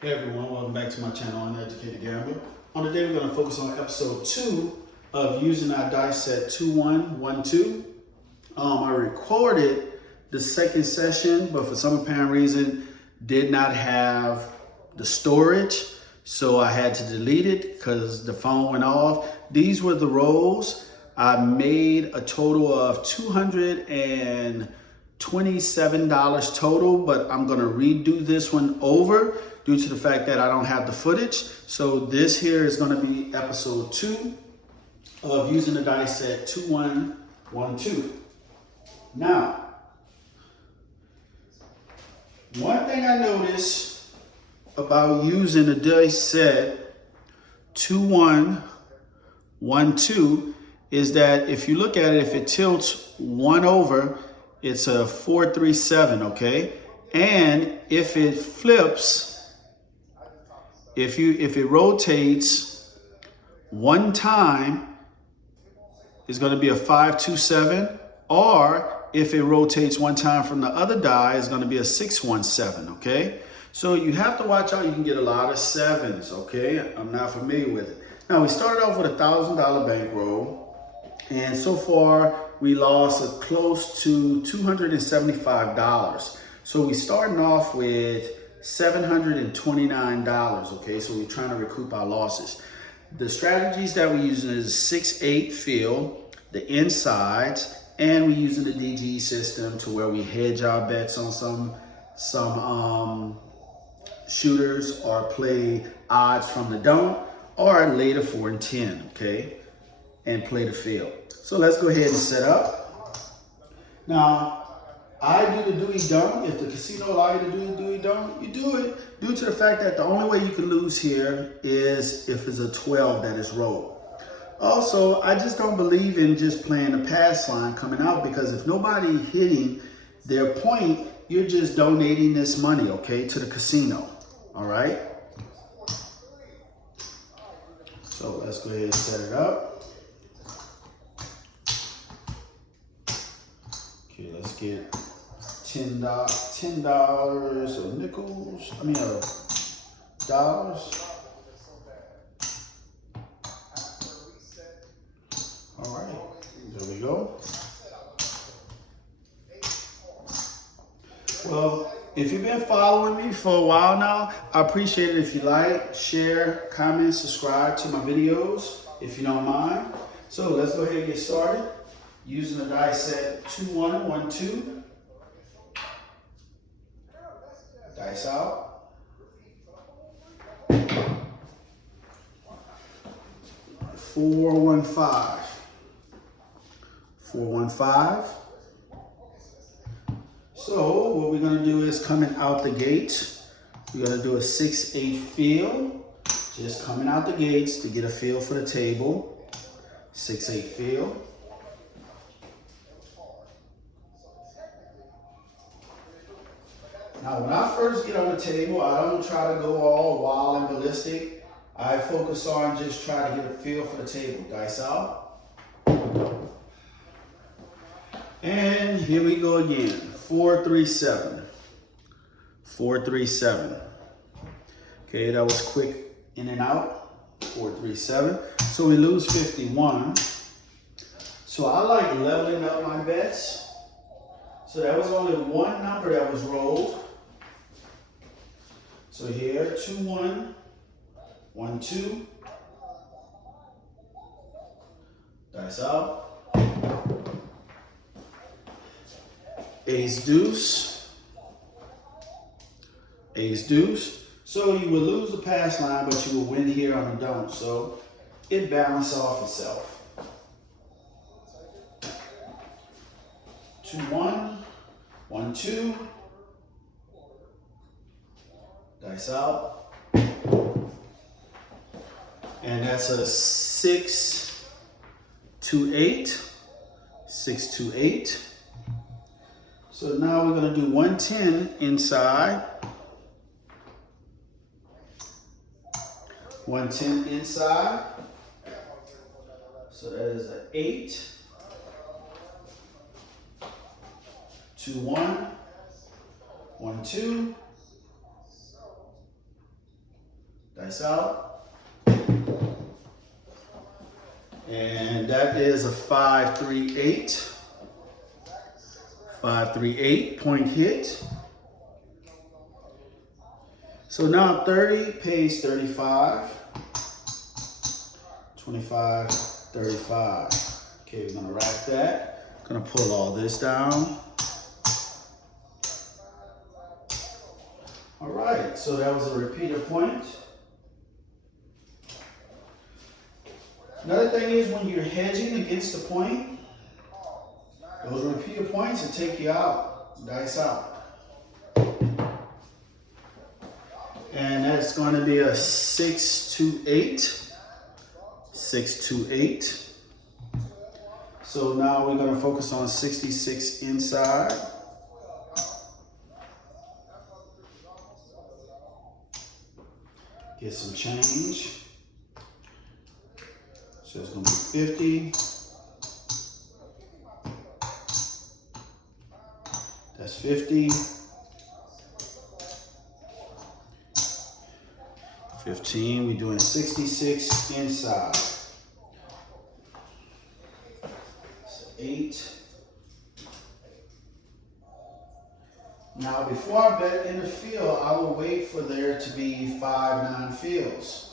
Hey everyone, welcome back to my channel, Uneducated Gambler. On today we're going to focus on episode 2 of using our dice set 2112. I recorded the second session, but for some apparent reason did not have the storage, so I had to delete it because the phone went off. These were the rolls. I made a total of $227 total, but I'm gonna redo this one over due to the fact that I don't have the footage. So this here is gonna be episode 2 of using the dice set 2112. Now, one thing I noticed about using the dice set 2112 is that if you look at it, if it tilts one over, it's a 437, okay? And if it flips, if it rotates one time, it's gonna be a 527, or if it rotates one time from the other die, it's gonna be a 617, okay? So you have to watch out, you can get a lot of sevens, okay? I'm not familiar with it. Now we started off with a $1,000 bankroll, and so far we lost close to $275. So we're starting off with $729, okay? So we're trying to recoup our losses. The strategies that we're using is 6-8 field, the insides, and we're using the DGE system to where we hedge our bets on some shooters, or play odds from the don't, or lay the 4 and 10, okay? And play the field. So let's go ahead and set up. Now, I do the Dewey Don't. If the casino allow you to do the Dewey Don't, you do it, due to the fact that the only way you can lose here is if it's a 12 that is rolled. Also, I just don't believe in just playing the pass line coming out, because if nobody hitting their point, you're just donating this money, okay, to the casino, all right? So let's go ahead and set it up. Okay, let's get $10 of nickels, dollars. All right, there we go. Well, if you've been following me for a while now, I appreciate it if you like, share, comment, subscribe to my videos, if you don't mind. So let's go ahead and get started. Using the dice set 2112. Dice out. 415. 415. So what we're gonna do is, coming out the gates, we're gonna do a 6-8 feel. Just coming out the gates to get a feel for the table. 6-8 feel. Now, when I first get on the table, I don't try to go all wild and ballistic. I focus on just trying to get a feel for the table. Dice out. And here we go again. 437. 437. Okay, that was quick in and out. 437. So we lose 51. So I like leveling up my bets. So that was only one number that was rolled. So here, 2-1, 1-2. Dice out. Ace deuce. Ace deuce. So you would lose the pass line, but you will win here on the don't. So it balances off itself. 2-1, 1-2. Dice out. And that's a 6-2-8. 6-2-8. So now we're gonna do 110 inside. 110 inside. So that is an 8. 2-1, 1-2. Dice out. And that is a 5-3-8. 5-3-8 point hit. So now 30 pays 35. 25, 35. Okay, we're gonna rack that. Gonna pull all this down. All right, so that was a repeater point. Another thing is when you're hedging against the point, those repeater points will take you out, dice out. And that's going to be a 6-2-8. 6-2-8. So now we're going to focus on 66 inside. Get some change. So it's going to be 50. That's 50. 15, we're doing 66 inside. So 8. Now before I bet in the field, I will wait for there to be 5 non-fields.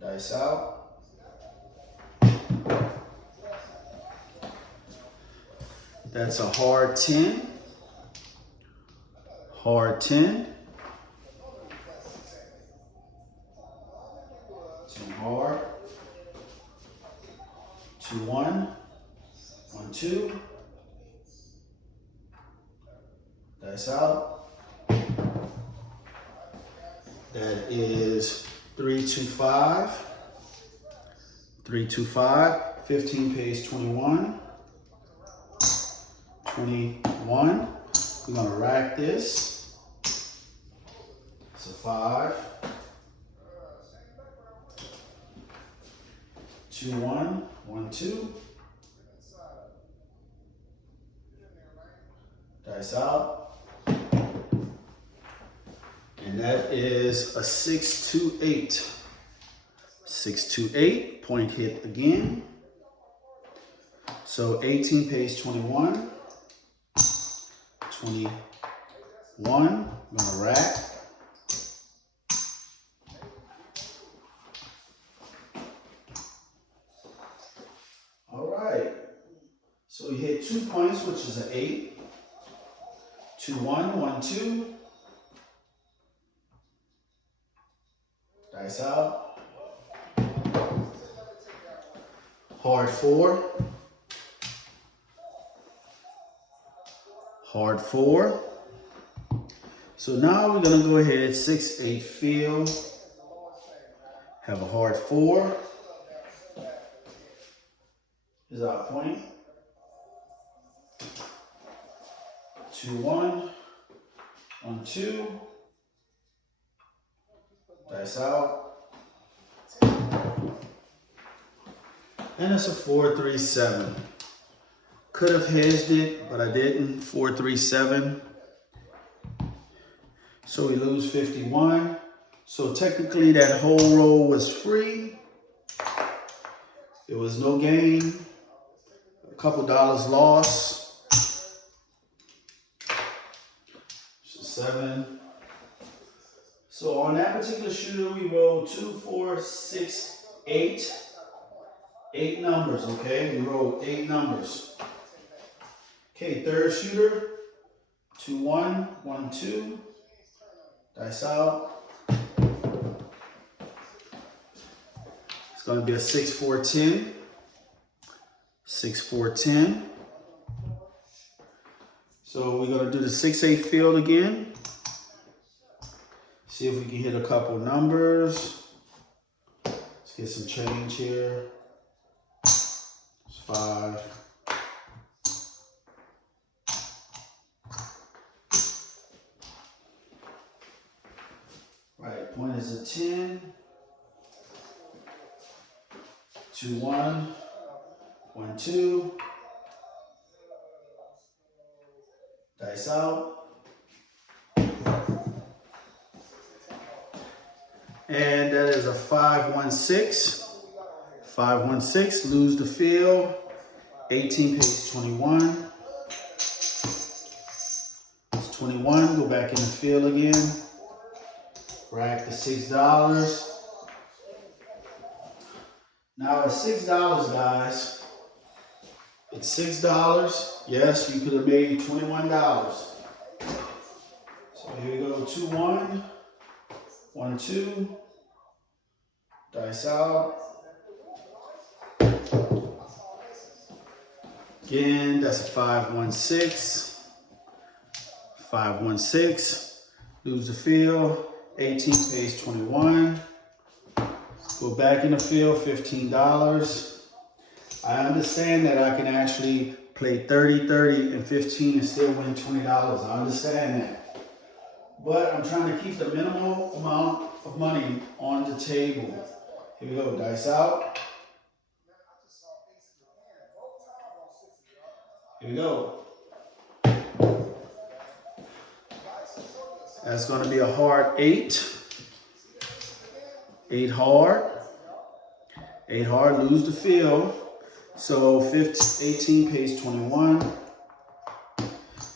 Dice out. That's a hard 10. Hard 10. Hard. 2-1. 1-2. Dice out. That is 3-2-5. 3-2-5. 15 pays 21. 21. We're gonna rack this. It's a 5. 2-1, 1-2. Dice out. And that is a 6-2-8. 6-2-8, point hit again. So 18 pays 21. 21. I'm gonna rack. So we hit 2 points, which is an 8. 2-1, 1-2. Dice out. Hard 4. Hard 4. So now we're gonna go ahead, 6-8 field. Have a hard 4. Is our point. 2-1, 1-2. Dice out. And it's a 4-3-7. Could have hedged it, but I didn't. 4-3-7. So we lose 51. So technically that whole row was free. There was no gain. A couple dollars lost. 7. So on that particular shooter, we rolled 2, 4, 6, 8. 8 numbers, okay? We rolled 8 numbers. Okay, third shooter. 2-1, 1-2. Dice out. It's going to be a 6-4-10. 6-4-10. So we're going to do the 6-8 field again. See if we can hit a couple numbers. Let's get some change here. It's 5. Right, point is a 10. 2-1, 1-2. Dice out. And that is a 516. 516, lose the field. 18 pays 21. It's 21, go back in the field again. Rack the $6. Now at $6, guys, it's $6. Yes, you could have made $21. So here we go, 2-1, 1-2, dice out. Again, that's a 516. 516, lose the field. 18 pays 21. Go back in the field, $15. I understand that I can actually play 30, 30, and 15 and still win $20. I understand that. But I'm trying to keep the minimal amount of money on the table. Here we go, dice out. Here we go. That's going to be a hard 8. 8 hard. 8 hard, lose the field. So 18 pays 21.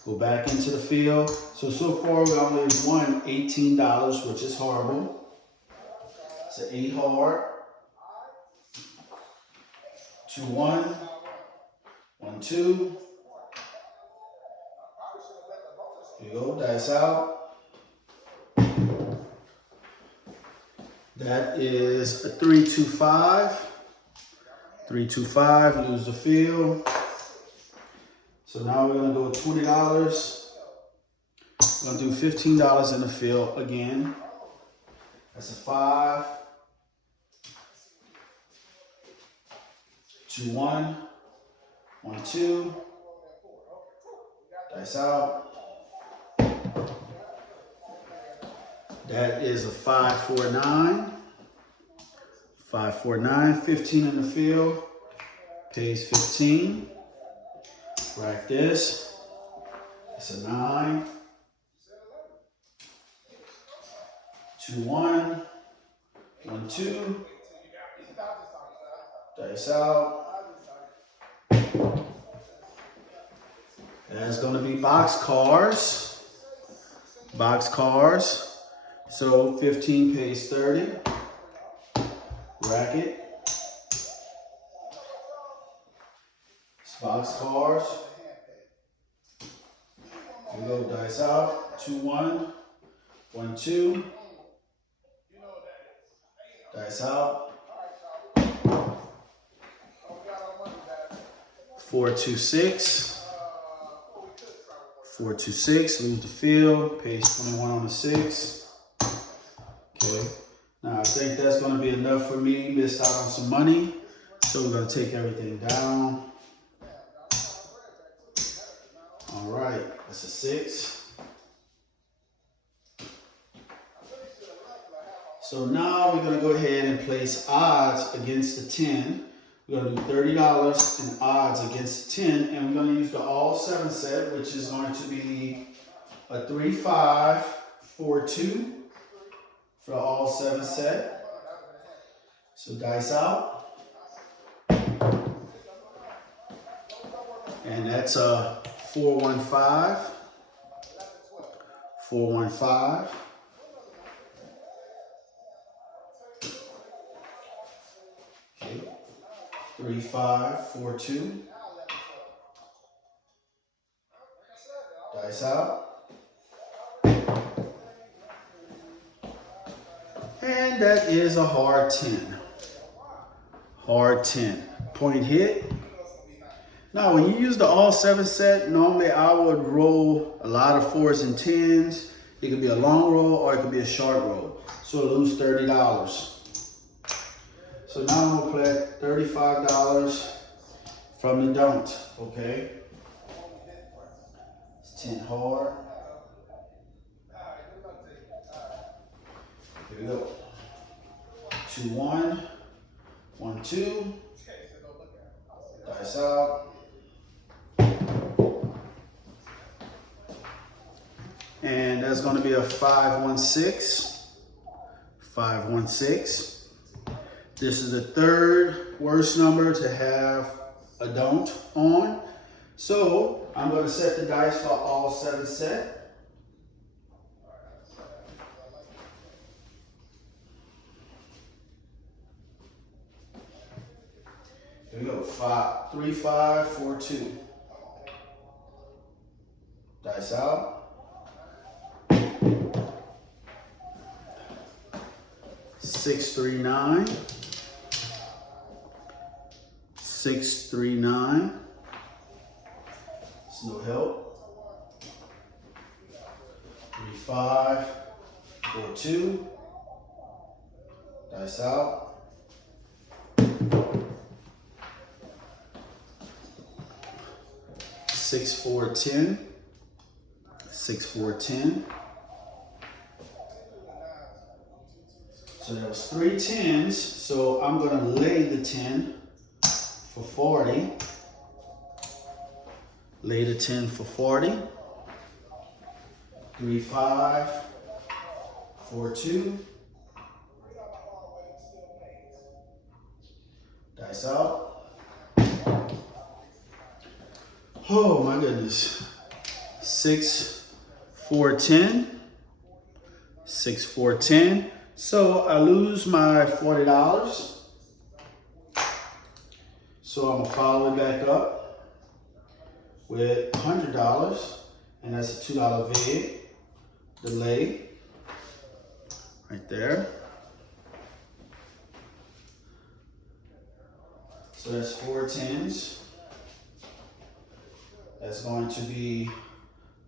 Go back into the field. So far we only won $18, which is horrible. It's an 8 hard. 2-1. 1-2. Here you go, dice out. That is a 3-2-5. 3-2-5, lose the field. So now we're gonna go with $20. We're gonna do $15 in the field again. That's a 5. 2-1. 1-2. Dice out. That is a 5-4-9. 5-4-9, 15 in the field. Pays 15. Rack this. It's a 9. 2-1. 1-2. Dice out. That's going to be box cars. Box cars. So 15 pays 30. Rack it. Box cars. Here we go, dice out. 2-1. 1-2. Dice out. 4-2-6. 4-2-6. Lose the field. Pays 21 on the 6. Okay. Now I think that's going to be enough for me. Missed out on some money. So we're going to take everything down. All right. That's a 6. So now we're going to go ahead and place odds against the 10. We're going to do $30 in odds against the 10. And we're going to use the all 7 set, which is going to be a 3-5-4-2 for the all 7 set. So dice out. And that's a 4-1-5. 4-1-5. Okay. 3-5-4-2. Dice out. And that is a hard 10. Hard 10. Point hit. Now, when you use the all 7 set, normally I would roll a lot of 4s and 10s. It could be a long roll or it could be a short roll. So lose $30. So now I'm gonna play $35 from the don't, okay? It's 10 hard. Here we go. 2-1, 1-2. Dice out. And that's going to be a 5-1-6. 516. This is the third worst number to have a don't on. So I'm going to set the dice for all 7 set. Here we go. 5, 3, 5, 4, 2. Dice out. 6, 3, 9. 6, 3, 9. It's no help. 3, 5, 4, 2. Dice out. 6, 4, 10. 6, 4, 10. So there was 3 10s. So I'm going to lay the 10 for 40. Lay the 10 for 40. 3, 5, 4, 2. Dice out. Oh my goodness. 6, 4, 10. 6, 4, 10. So I lose my $40. So I'm gonna follow it back up with $100, and that's a $2 VIG delay right there. So that's 4 10s. That's going to be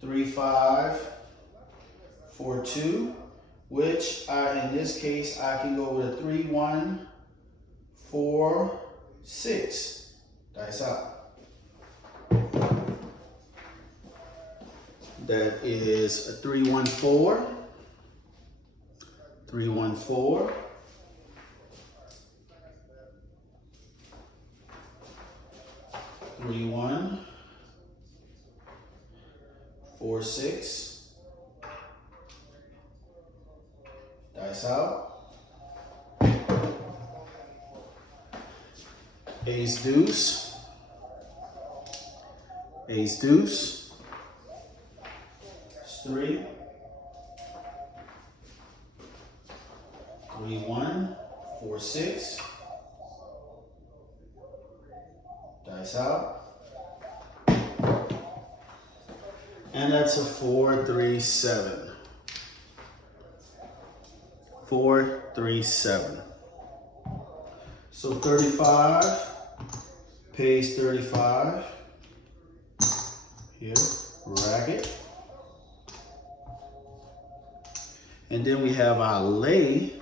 3, 5, 4, 2, which in this case, I can go with a 3, 1, 4, 6. Dice out. That is a 3, 1, 4. 3, 1, 4. 3, 1. 4, 6. Dice out. Ace deuce. Ace deuce. It's 3. 3, 1. 4, 6. Dice out. And that's a 4, 3, 7. 4, 3, 7. So 35 pays 35. Here, racket. And then we have our lay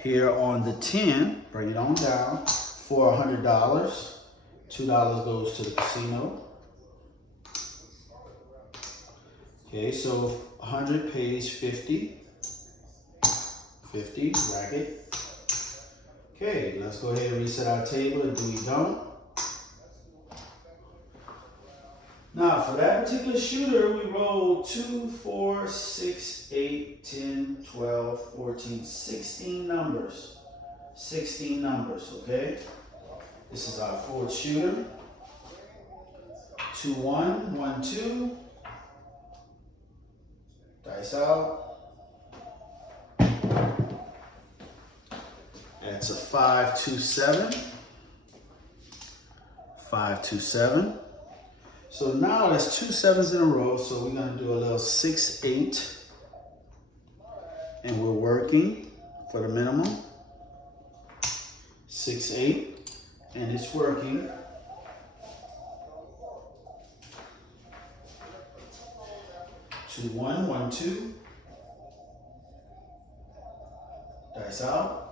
here on the 10. Bring it on down for $100. $2 goes to the casino. Okay, so 100 pays 50. 50, racket. Okay, let's go ahead and reset our table and do we don't. Now, for that particular shooter, we rolled 2, 4, 6, 8, 10, 12, 14, 16 numbers. 16 numbers, okay? This is our fourth shooter. 2, 1, 1, 2. Dice out. That's a 5, 2, 7. 5, 2, 7. So now that's 2 7s in a row. So we're gonna do a little 6, 8. And we're working for the minimum. 6, 8. And it's working. 2, 1, 1, 2. Dice out.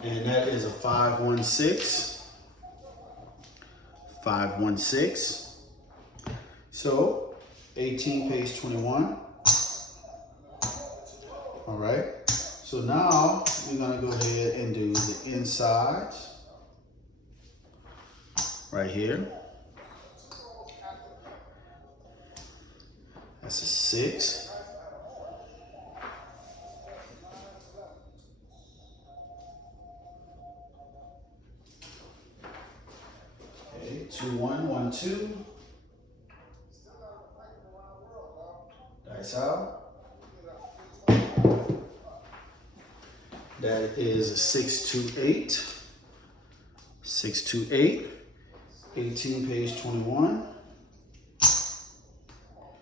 And that is a 5, 1, 6. 5, 1, 6. So 18 pays 21. All right. So now we're gonna go ahead and do the insides right here. That's a 6. 2. Dice out. That is a 628. 628. 18, page 21.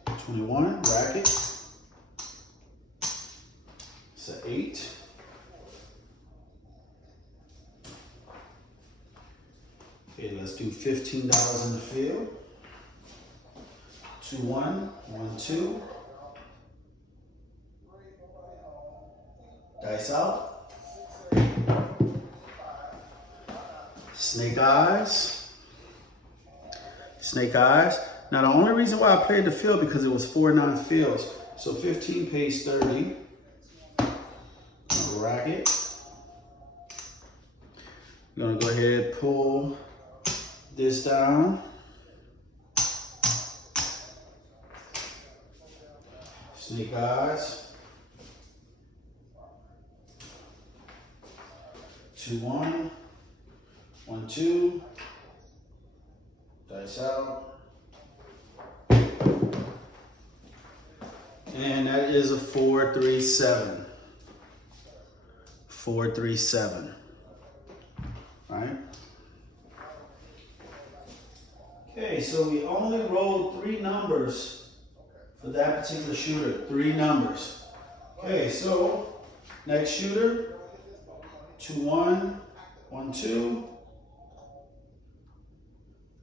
21, racket. It's an 8. Okay, let's do $15 in the field. 2, 1, 1, 2. Dice out. Snake eyes. Snake eyes. Now the only reason why I played the field because it was 4-9 fields. So 15 pays 30. Racket. We're gonna go ahead and pull this down. Snake eyes. 2, 1, 1, 2. Dice out. And that is a 4, 3, 7. 4, 3, 7. Right? Okay, so we only rolled 3 numbers for that particular shooter. 3 numbers. Okay, so next shooter. 2, 1, 1, 2.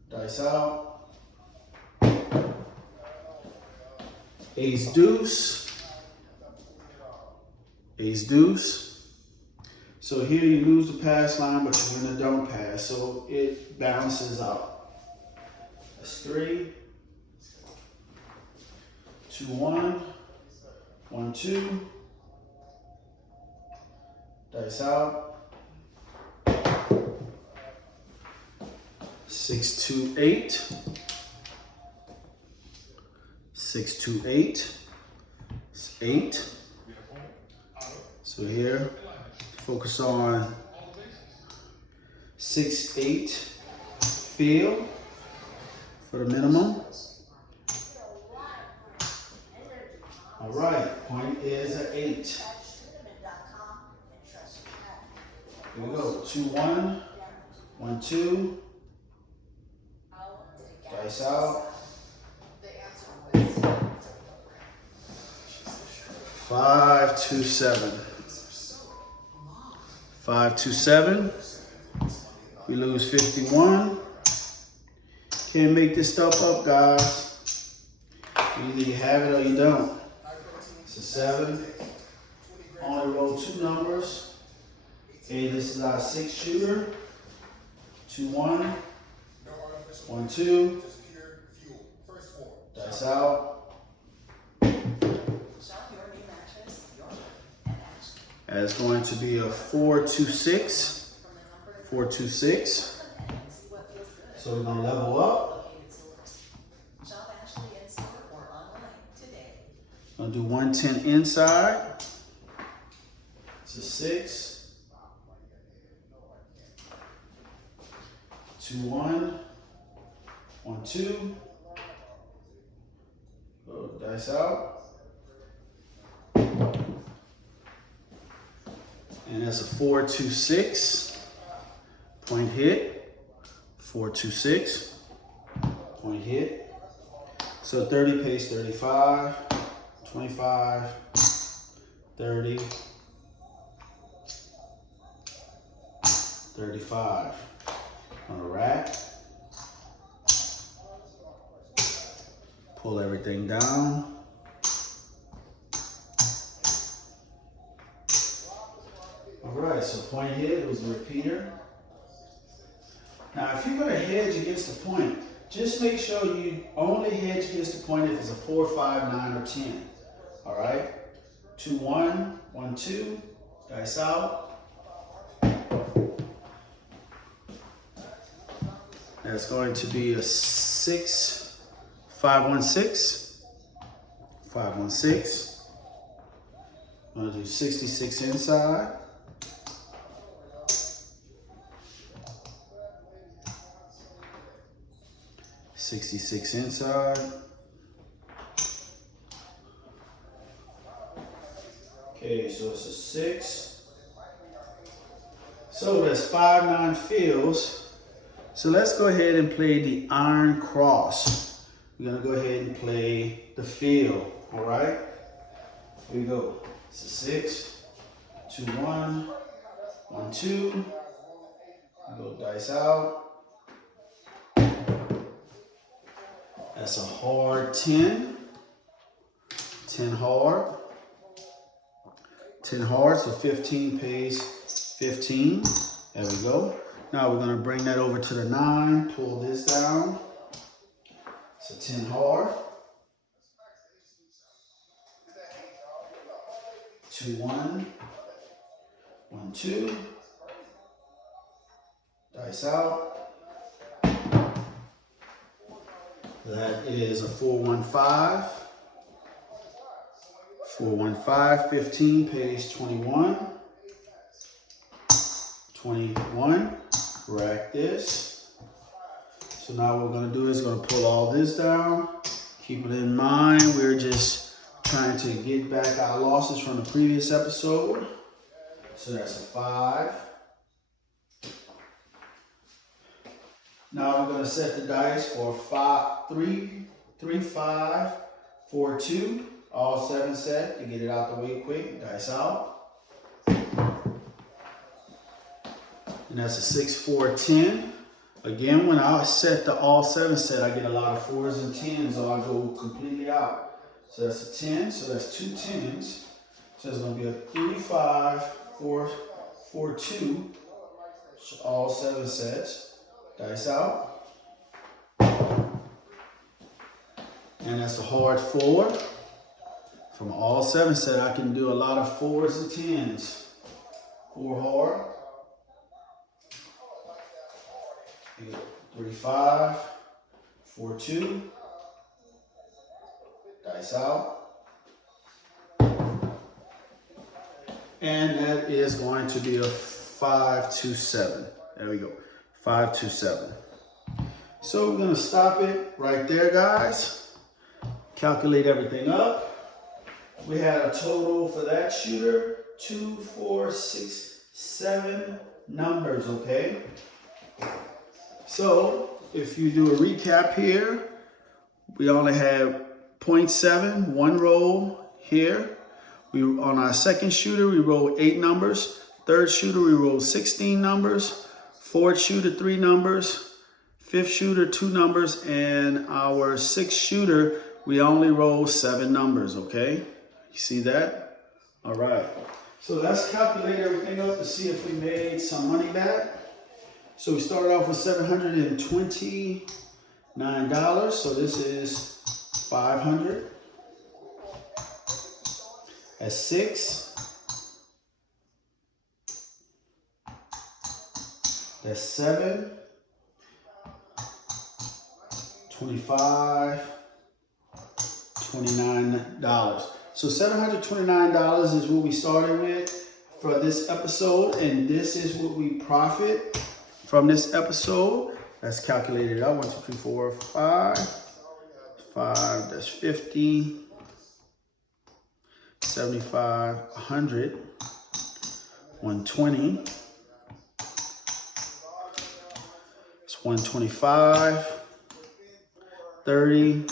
Dice out. Ace deuce. Ace deuce. So here you lose the pass line, but you win a don't pass. So it balances out. That's 3. 2, 1, 1, 2. Dice out. 6, 2, 8. 6, 2, 8. It's 8. So here, focus on 6, 8 field for the minimum. All right, point is at 8. Here we go. 2, 1, 1, 2. Dice out. 5, 2, 7. 5, 2, 7. We lose 51. Can't make this stuff up, guys. Either you have it or you don't. It's a 7. Only roll 2 numbers. Okay, this is our 6th shooter. 2, 1. 1, 2. Dice out. That's going to be a 4, 2, 6. 4, 2, 6. So we're gonna level up. Gonna do 110 inside. It's a 6. 2, 1. 1, 2. Go dice out. And that's a 4, 2, 6. Point hit. 4, 2, 6. Point hit. So 30 pays 35. 25. 30. 35. On a rack. Pull everything down. All right, so point hit was a repeater. Now, if you're going to hedge against the point, just make sure you only hedge against the point if it's a 4, 5, 9, or 10. All right? 2, 1, 1, 2. Dice out. That's going to be a 6, 5, 1, 6. 5, 1, 6. I'm going to do 66 inside. 66 inside. Okay, so it's a 6. So that's 5-9 fields. So let's go ahead and play the iron cross. We're gonna go ahead and play the field, all right? Here we go. It's a 6, 2, 1, 1, 2. Go dice out. That's a hard 10. 10 hard. 10 hard, so 15 pays 15. There we go. Now we're gonna bring that over to the 9, pull this down. So 10 hard. 2, 1, 1, 2. Dice out. That is a 4-1-5. 4-1-5, 15 pays 21. 21. Rack this. So now what we're going to do is going to pull all this down. Keep it in mind, we're just trying to get back our losses from the previous episode. So that's a 5. Now we're going to set the dice for 3, 5, 4, 2. All 7 set to get it out the way quick. Dice out. And that's a 6, 4, 10. Again, when I set the all 7 set, I get a lot of 4s and 10s, or I go completely out. So that's a 10. So that's 2 10s. So it's going to be a 3, 5, 4, 4, 2. So all 7 sets. Dice out. And that's a hard 4. From all 7 set, I can do a lot of 4s and 10s. 4 hard. 3, 5, 4, 2. Dice out. And that is going to be a 5, 2, 7. There we go. 5, 2, 7. So we're going to stop it right there, guys. Calculate everything up. We had a total for that shooter, 2, 4, 6, 7 numbers, okay? So if you do a recap here, we only have 0.7, 1 roll here. On our second shooter, we rolled 8 numbers. Third shooter, we rolled 16 numbers. Fourth shooter, 3 numbers. Fifth shooter, 2 numbers. And our 6th shooter, we only rolled 7 numbers, okay? You see that? All right. So let's calculate everything up to see if we made some money back. So we started off with $729. So this is 500. That's 6. That's 7. 25. $29. So $729 is what we started with for this episode, and this is what we profit from this episode. Let's calculate it out. 1, 2, 3, 4, 5. 5, that's 50. 75, 100, 120. It's 125, 30,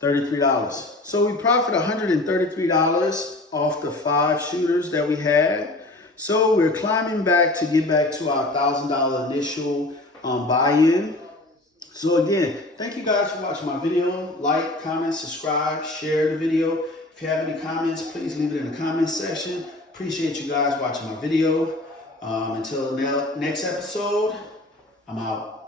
$33. So we profit $133 off the 5 shooters that we had. So we're climbing back to get back to our $1,000 initial buy-in. So again, thank you guys for watching my video. Like, comment, subscribe, share the video. If you have any comments, please leave it in the comment section. Appreciate you guys watching my video. Until the next episode, I'm out.